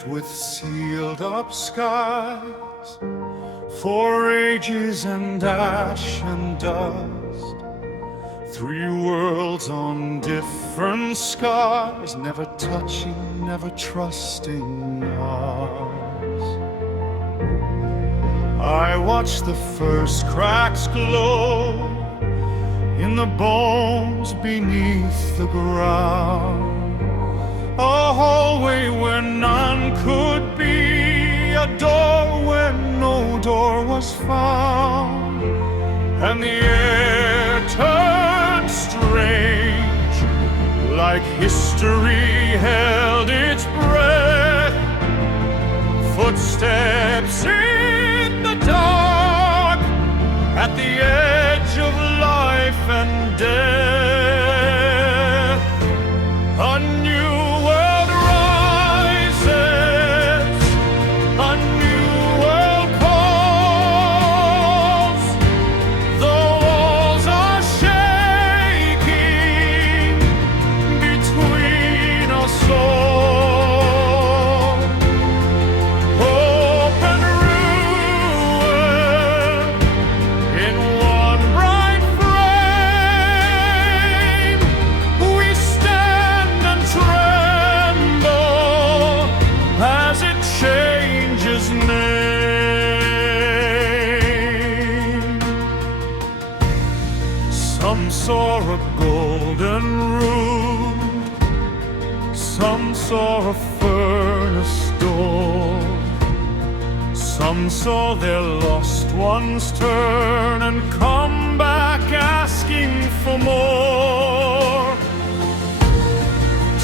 lived with sealed up skies for ages and ash and dust. 3 worlds on different skies, never touching, never trusting ours. I watched the first cracks glow in the bones beneath the ground. A hallway where none could be, a door where no door was found. And the air turned strange, like history held its breath. Footsteps in the dark, at the edge of life and death. A new world rises, a new world calls. The walls are shaking between us all. Hope and ruin in one bright frame. We stand and tremble as it changes name. Some saw a golden room, some saw a furnace door. Some saw their lost ones turn and come back asking for more.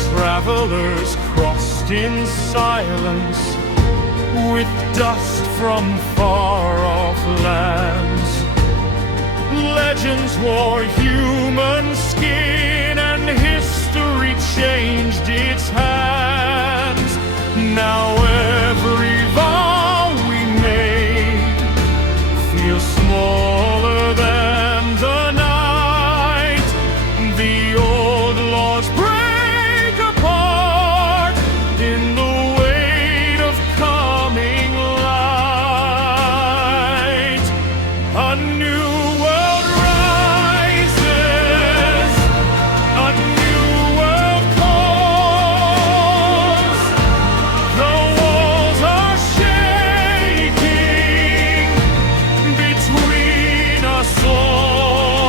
Travelers crossed in silence with dust from far-off lands. Legends wore human skin and history changed its hands. Now every vow we made feels smaller than the night. The old laws break apart in the weight of coming light. A new world rises, a new world calls. The walls are shaking between us all.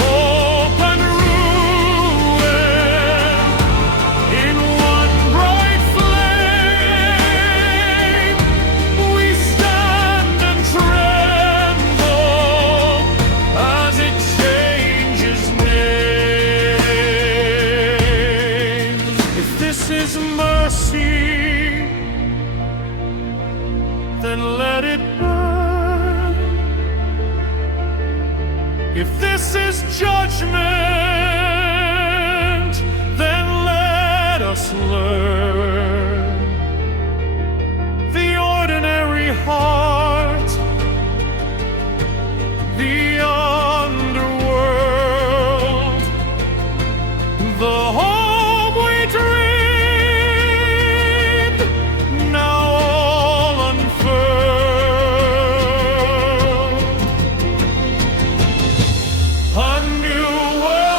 Hope and ruin in one bright flame. We stand and tremble as it changes name. If this is mercy, then let it burn. If this is judgment, then let us learn. The ordinary heart, the underworld, the home we dreamed, now all unfurled. A new world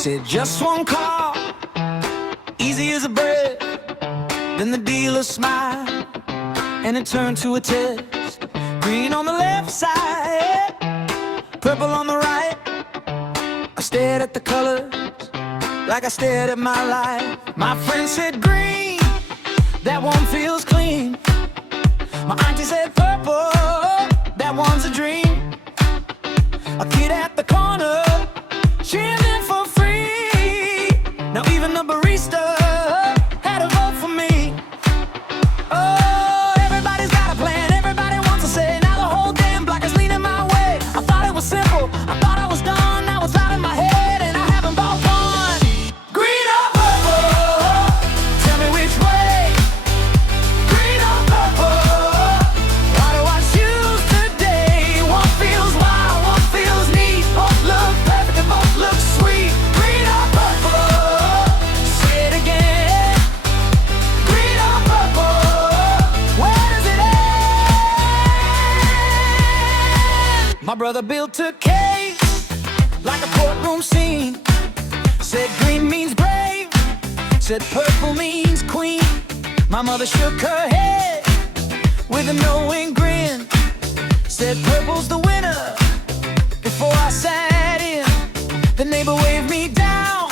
said, just one call, easy as a breath. Then the dealer smiled, and it turned to a test. Green on the left side, purple on the right. I stared at the colors like I stared at my life. My friend said green, that one feels clean. My auntie said purple, that one's a dream. A kid at the corner, chilling for free. Now even the barista had a vote for me. Oh, everybody's got a plan, everybody wants to say. Now the whole damn block is leaning my way. I thought it was simple, I thought I was done. Now it's out of my head and I haven't bought one. Green or purple, tell me which way. Green or purple, why do I choose today? One feels wild, one feels neat. Both look perfect and both look sweet. Green or purple, say it again. Green or purple, where does it end? My brother built a case like a courtroom scene. Said green means brave, said purple means queen. My mother shook her head with a knowing grin. Said purple's the winner. Before I sat in, the neighbor waved me down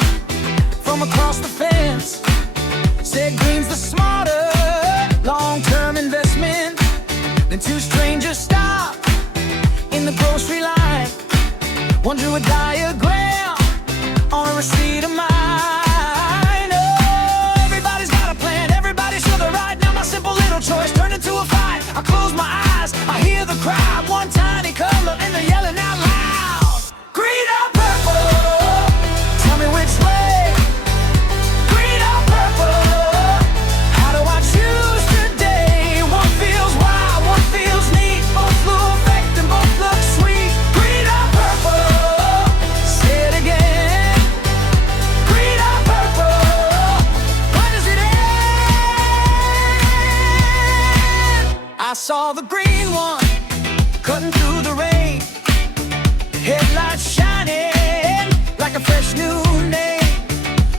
from across the fence. Said green's the smarter long-term investment. Then two strangers stopped in the grocery line. One drew a diagram on a receipt of mine. Oh, everybody's got a plan, everybody's sure they're right. Now my simple little choice turned into a fight. I close my eyes, I hear the crowd, one tiny color, and they're yelling out loud. Green or purple, tell me which way. Green or purple, how do I choose today? One feels wild, one feels neat. Both look perfect and both look sweet. Green or purple, say it again. Green or purple, where does it end? I saw the green one cutting through the rain, headlights shining like a fresh new name.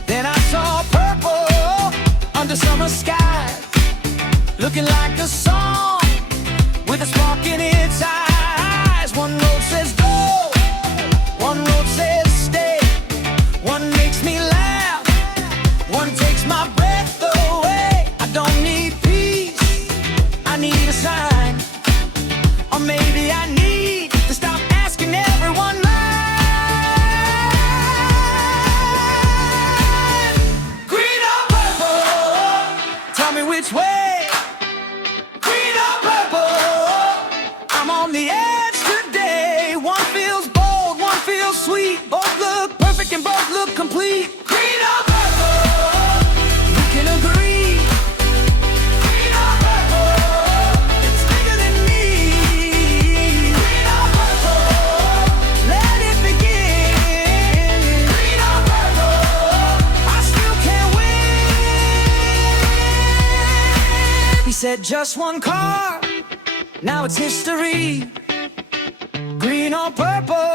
Then I saw purple under summer sky, looking like a song with a spark in its eyes. One road says go, one road says stay. One makes me laugh, one takes my breath away. I don't need peace, I need a sign. Or maybe I need to stop asking everyone mine. Green or purple, tell me which way. Green or purple, I'm on the edge today. One feels bold, one feels sweet. Both look perfect and both look complete. Green or purple, we can agree. Green or purple, it's bigger than me. Green or purple, let it begin. Green or purple, I still can't win. He said just one car, now it's history. Green or purple,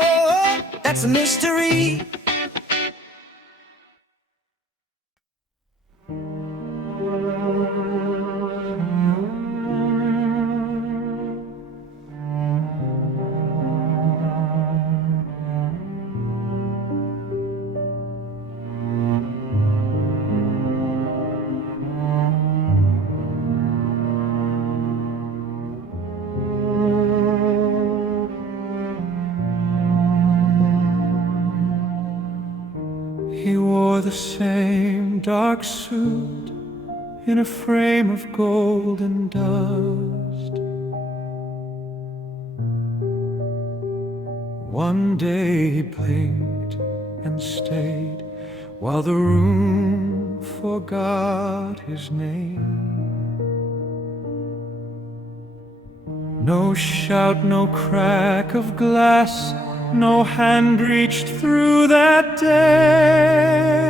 that's a mystery. He wore the same dark suit in a frame of gold and dust. One day he blinked and stayed while the room forgot his name. No shout, no crack of glass, no hand reached through that day.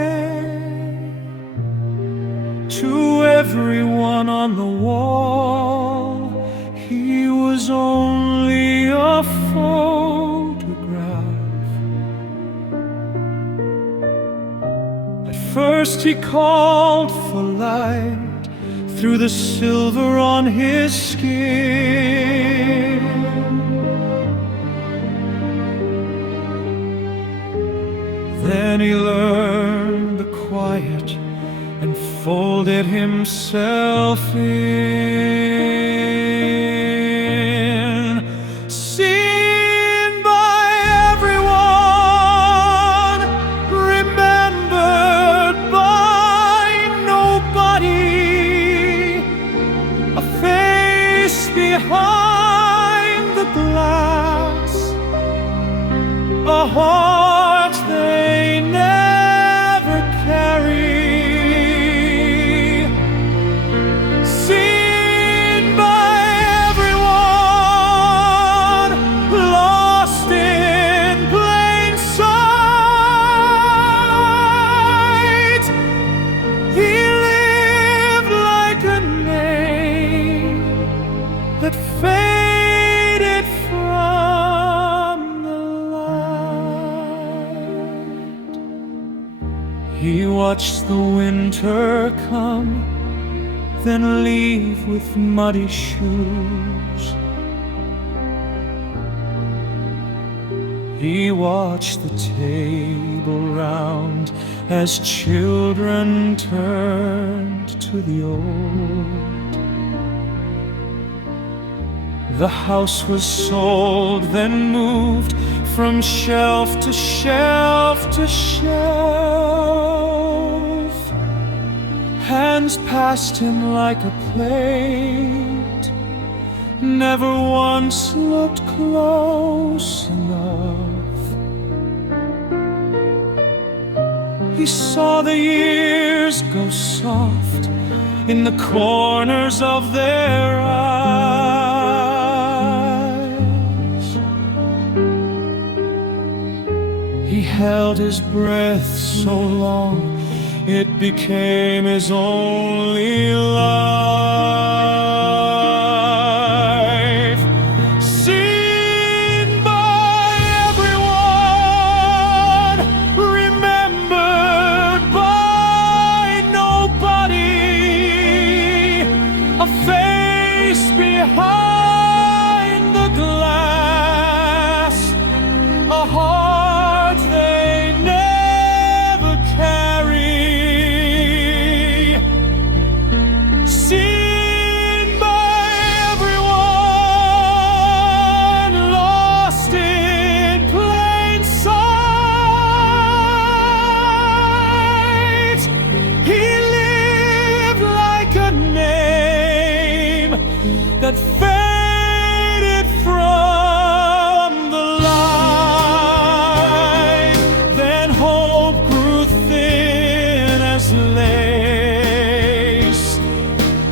To everyone on the wall, he was only a photograph. First he called for light through the silver on his skin. Then he learned the quiet and folded himself in. Seen by everyone, remembered by nobody, a face behind the glass, a heart they never carry. Seen by everyone, lost in plain sight. He lived like a name that faded from the light. He watched the winter come, then leave with muddy shoes. He watched the table round as children turned to the old. The house was sold, then moved from shelf to shelf to shelf. Hands passed him like a plate, never once looked close enough. He saw the years go soft in the corners of their eyes. He held his breath so long it became his only life. Seen by everyone, remembered by nobody, a face behind the glass, a heart they never carry. Seen by everyone, lost in plain sight. He lived like a name that faded from the light. Then hope grew thin as lace,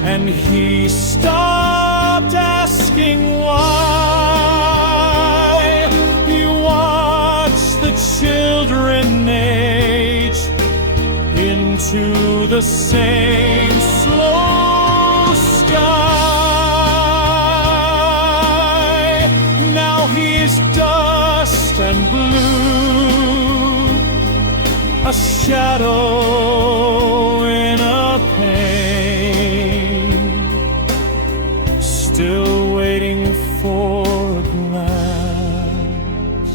and he stopped asking why. He watched the children age into the same slow sky. Now he's dust and blue, a shadow in a pane, still waiting for a glance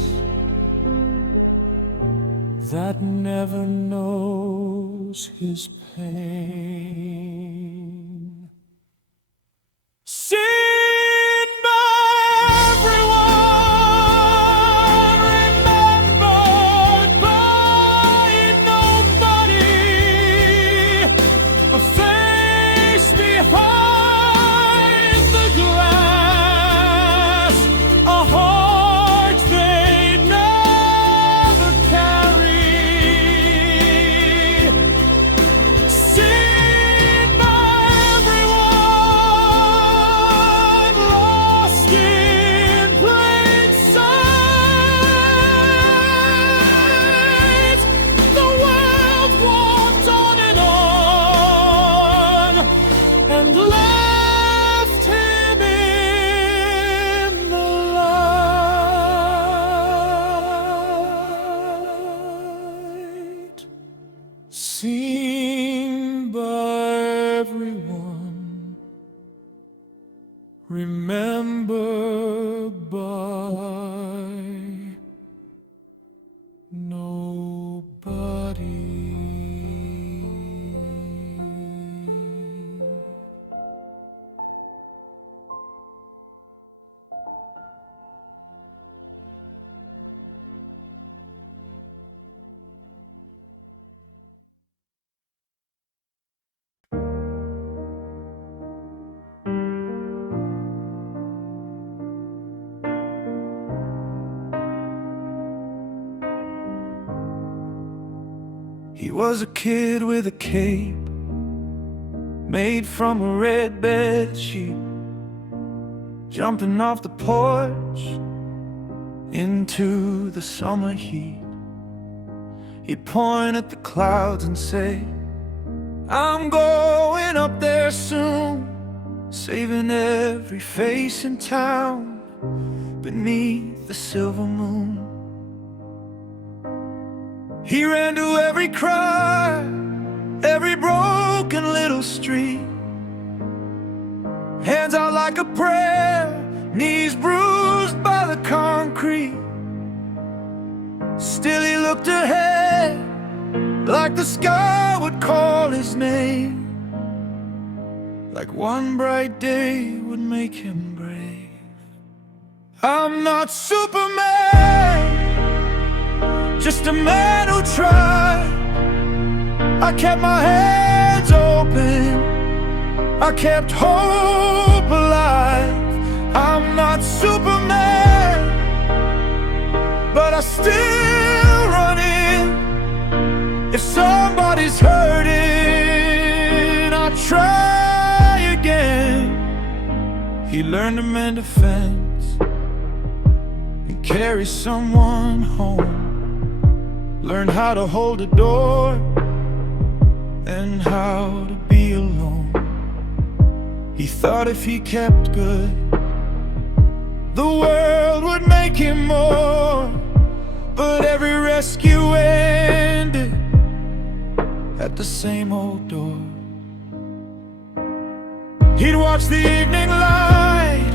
that never knows his pain. Seen by everyone, remembered by nobody, a face behind the glass, a heart they never carry. Seen by remembered by nobody. He was a kid with a cape made from a red bed sheet, jumping off the porch into the summer heat. He'd point at the clouds and say, I'm going up there soon, saving every face in town beneath the silver moon. He ran to every cry, every broken little street, hands out like a prayer, knees bruised by the concrete. Still he looked ahead, like the sky would call his name, like one bright day would make him brave. I'm not Superman, just a man who tried. I kept my hands open, I kept hope alive. I'm not Superman, but I still run in. If somebody's hurting, I'll try again. He learned to mend a fence and carry someone home, learned how to hold a door and how to be alone. He thought if he kept good, the world would make him more. But every rescue ended at the same old door. He'd watch the evening light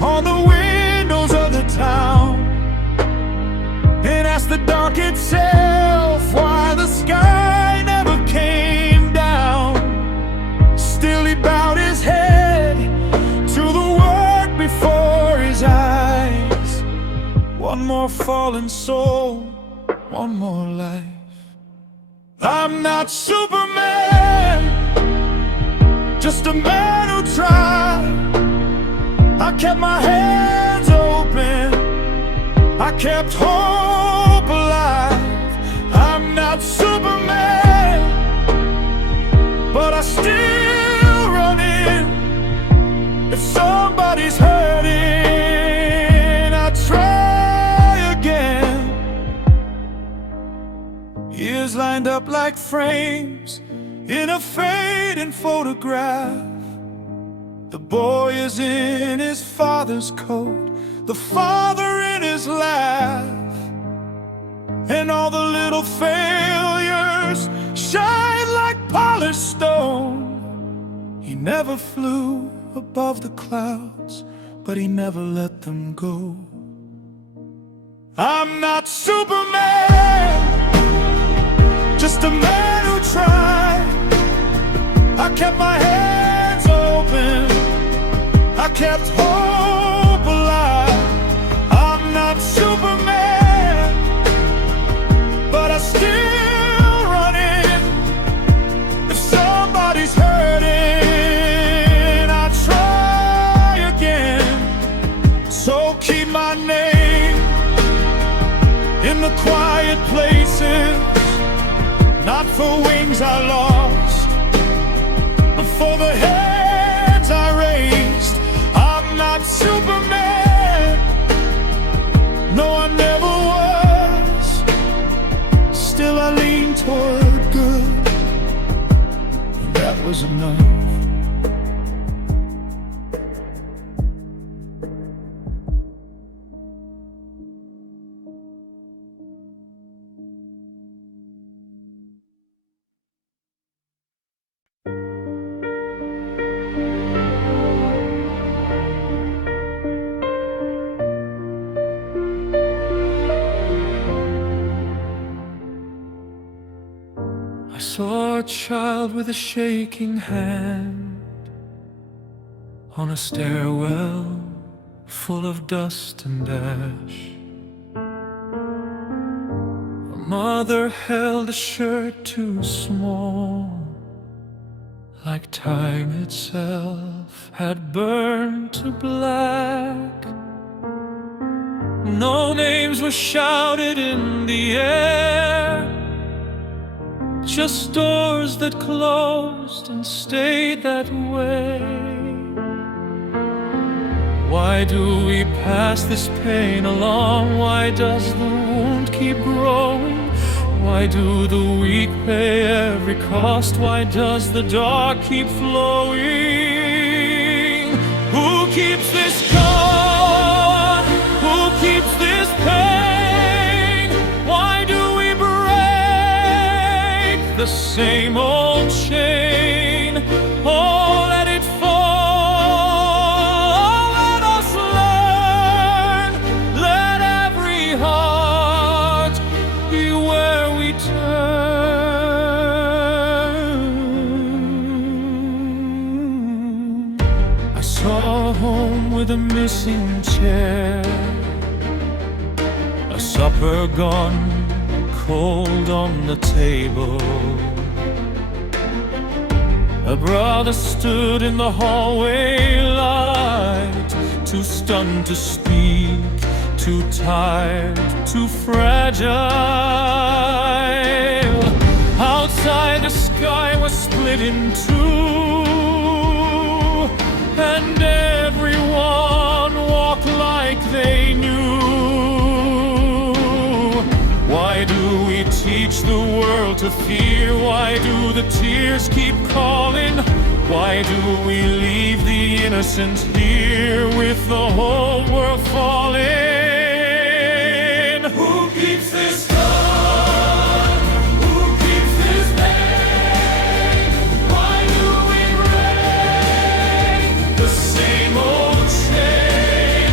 on the windows of the town and ask the dark itself why the sky never came down. Still he bowed his head to the work before his eyes. One more fallen soul, one more life. I'm not Superman, just a man who tried. I kept my hands open, I kept hope alive. I'm not Superman, but I still run in. If somebody's hurting, I try again. Years lined up like frames in a fading photograph. The boy is in his father's coat, the father in his laugh, and all the little failures shine like polished stone. He never flew above the clouds, but he never let them go. I'm not Superman, just a man who tried. I kept my hands open, I kept hope alive. I'm not Superman, but I still run in. If somebody's hurting, I try again. So keep my name in the quiet places, not for wings I lost, but for the hands I raised. I'm not Superman, no I never was. Still I lean toward good, and that was enough. saw a child with a shaking hand on a stairwell full of dust and ash. A mother held a shirt too small, like time itself had burned to black. No names were shouted in the air, just doors that closed and stayed that way. Why do we pass this pain along? Why does the wound keep growing? Why do the weak pay every cost? Why does the dark keep flowing? Who keeps this going? Who keeps this pain? Why do we break the same old chain? Oh, let it fall. Let us learn. Let every heart be where we turn. I saw a home with a missing chair, a supper gone cold on the table. A brother stood in the hallway light, too stunned to speak, too tired, too fragile. Outside the sky was split in two, and everyone walked like they knew. Why do we teach the world to fear? Why do the tears keep calling? Why do we leave the innocent here with the whole world falling? Who keeps this going? Who keeps this pain? Why do we break the same old chain?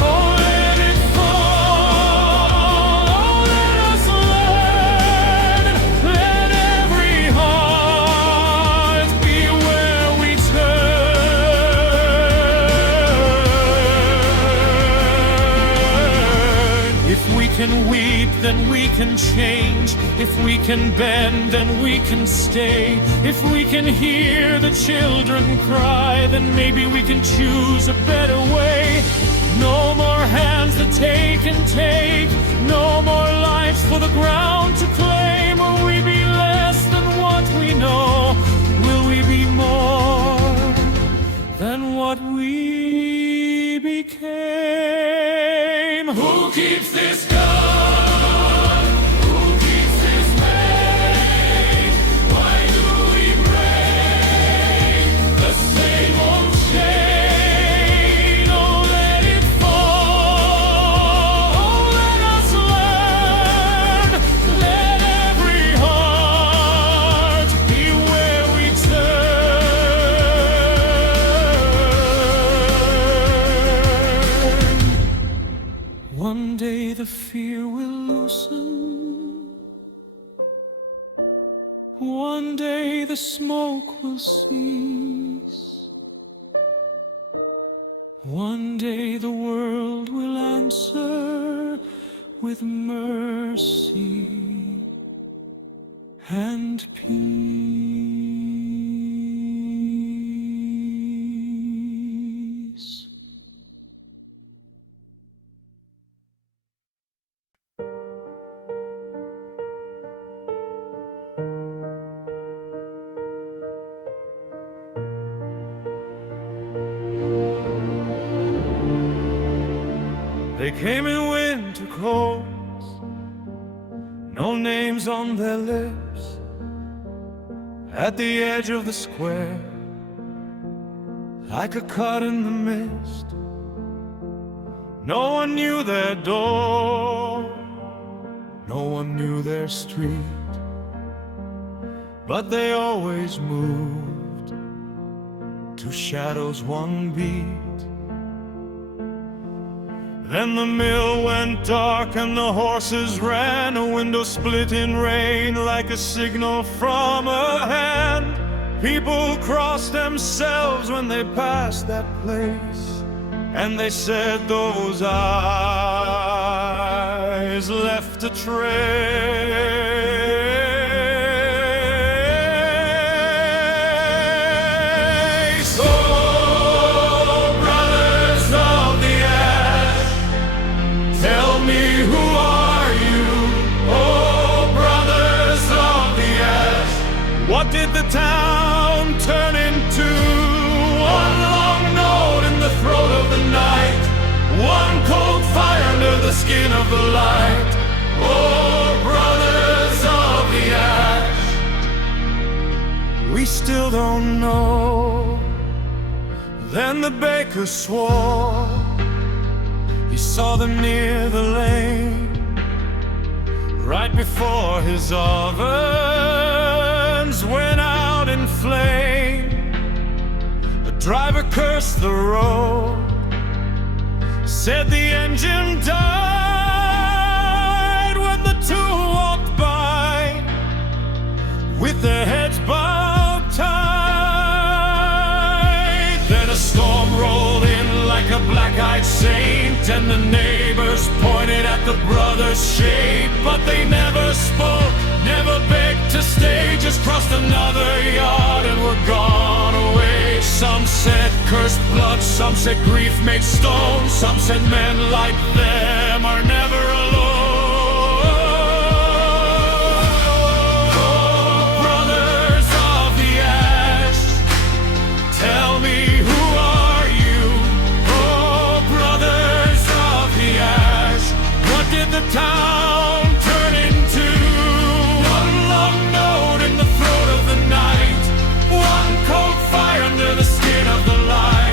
Oh, let it fall. Oh, let us learn. Let every heart be where we turn. If we can weep, then we can change. If we can bend, then we can stay. If we can hear the children cry, then maybe we can choose a better way. No more hands that take and take, no more lives for the ground to claim. Will we be less than what we know? Will we be more than what we became? Who keeps this going? Who keeps this pain? Why do we break the same old chain? Oh, let it fall. Oh, let us learn. Let every heart be where we turn. One day the fear will loosen. One day the smoke will cease. One day the world will answer with mercy and peace. They came in winter clothes, no names on their lips, at the edge of the square, like a cut in the mist. No one knew their door, no one knew their street, but they always moved to shadows one beat. Then the mill went dark and the horses ran, a window split in rain like a signal from a hand. People crossed themselves when they passed that place, and they said those eyes left a trace. What did the town turn into? One long note in the throat of the night, one cold fire under the skin of the light. Oh, brothers of the ash, we still don't know. Then the baker swore he saw them near the lane, right before his ovens went out in flame. The driver cursed the road, said the engine died when the two walked by with their heads bowed tight. Then a storm rolled in like a black-eyed saint, and the neighbors pointed at the brothers' shape, but they never spoke, never begged to stay, just crossed another yard and were gone away. Some said cursed blood, some said grief made stone, some said men like them are never alone. Oh, brothers of the ash, tell me who are you? Oh, brothers of the ash, what did the town turn into? One long note in the throat of the night, one cold fire under the skin of the light.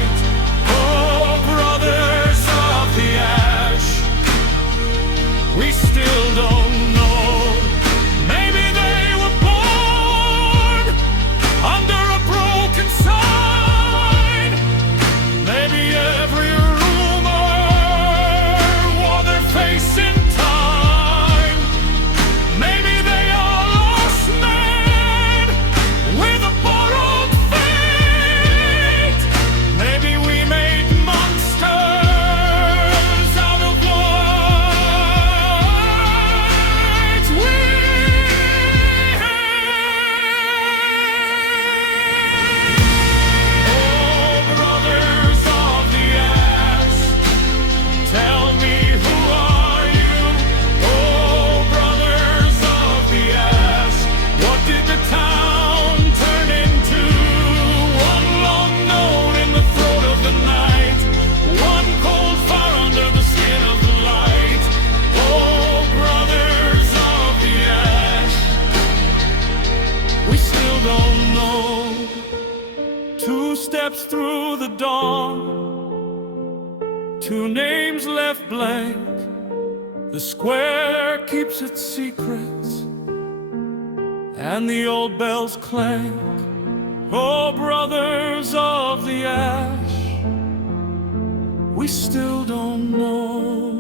Oh, brothers of the ash, we still don't know. Maybe they were born under a broken sign. Maybe every rumor wore their face in time. Maybe they are lost men with a borrowed fate. Maybe we made monsters out of what we hate. Oh, brothers of the ash, tell me who are you? Oh, brothers of the ash, what did the town turn into? One long note in the throat of the night, one cold fire under the skin of the light. Oh, brothers of the ash, we still don't know. 2 steps through the dawn, 2 names left blank. The square keeps its secrets, and the old bells clank. Oh, brothers of the ash, we still don't know.